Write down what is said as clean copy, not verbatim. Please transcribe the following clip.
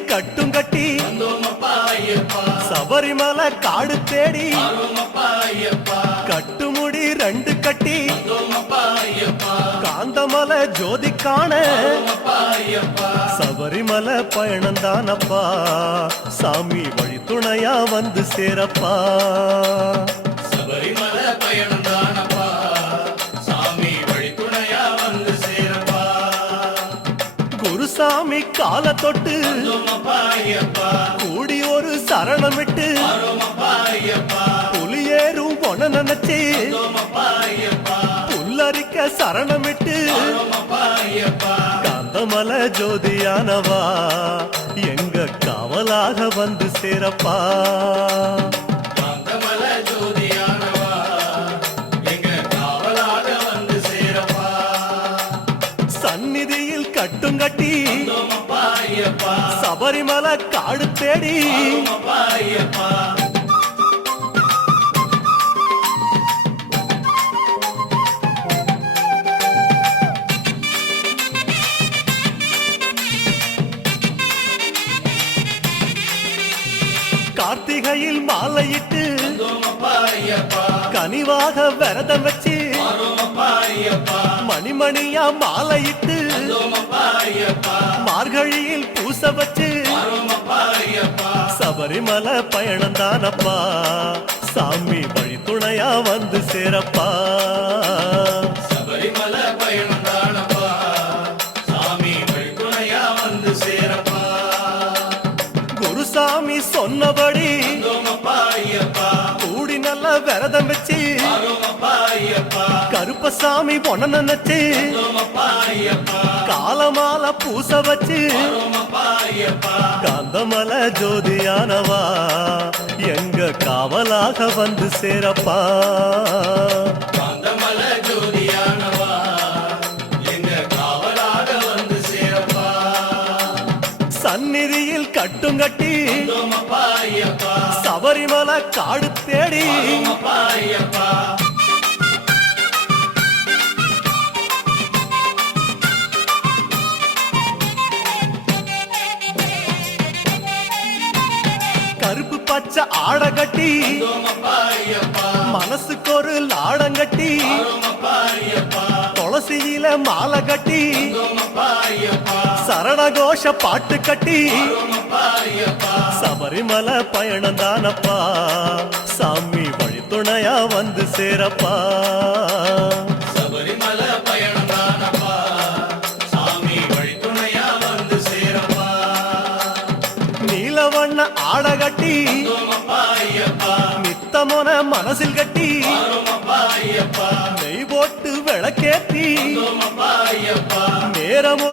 சந்நிதியில் கட்டும் கட்டி சபரிமலை காடு தேடி கட்டுமுடி 2 கட்டி காந்தமலை ஜோதி காண சபரிமலை பயணந்தானப்பா சாமி வழி துணையா வந்து சேரப்பா. சபரிமலை பயணந்தானப்பா சாமி வழி துணையா வந்து சேரப்பா. குருசாமி கால தொட்டு கூடி ஒரு சரணமிட்டு புலியேறும் பொன நினைச்சு புல்லரிக்க சரணமிட்டு காந்தமலை ஜோதியானவா எங்க காவலாக வந்து சேரப்பா. காந்தமலை ஜோதியானவா எங்க காவலாக வந்து சேரப்பா. சந்நிதியில் கட்டும் கட்டி சபரிமலை காடு தேடி கார்த்திகையில் மாலையிட்டு கனிவாக விரதம் வச்சு மணிமணியா மாலையிட்டு மார்கழியில் பூச வச்சு சபரிமலை பயணந்தானப்பா சாமி வழி துணையா வந்து சேரப்பா. சபரிமலை பயணந்தானப்பா சாமி வழி துணையா வந்து சேரப்பா. குருசாமி சொன்னபடி கூடி நல்ல விரதம் வச்சு கருப்பசாமி பொண்ண நினைச்சு காலமால பூச வச்சு காந்தமலை ஜோதியானவா எங்க காவலாக வந்து சேரப்பா. காந்தமலை ஜோதியானவா எங்க காவலாக வந்து சேரப்பா. சந்நிதியில் கட்டும் கட்டி சபரிமலை காடு தேடி கருப்பு பச்சை ஆட கட்டி மனசுக்கு ஒரு லாடங்கட்டி துளசியில மாலை கட்டி சரணகோஷ பாட்டு கட்டி சபரிமலை பயணந்தானப்பா சாமி வழி துணையா வந்து சேரப்பா. சபரிமலை பயணந்தானப்பா சாமி வழி துணையா வந்து சேரப்பா. நீலவண்ண ஆட கட்டி நித்தமோன மனசில் கட்டி நெய் போட்டு விளக்கேத்தி நேரமோ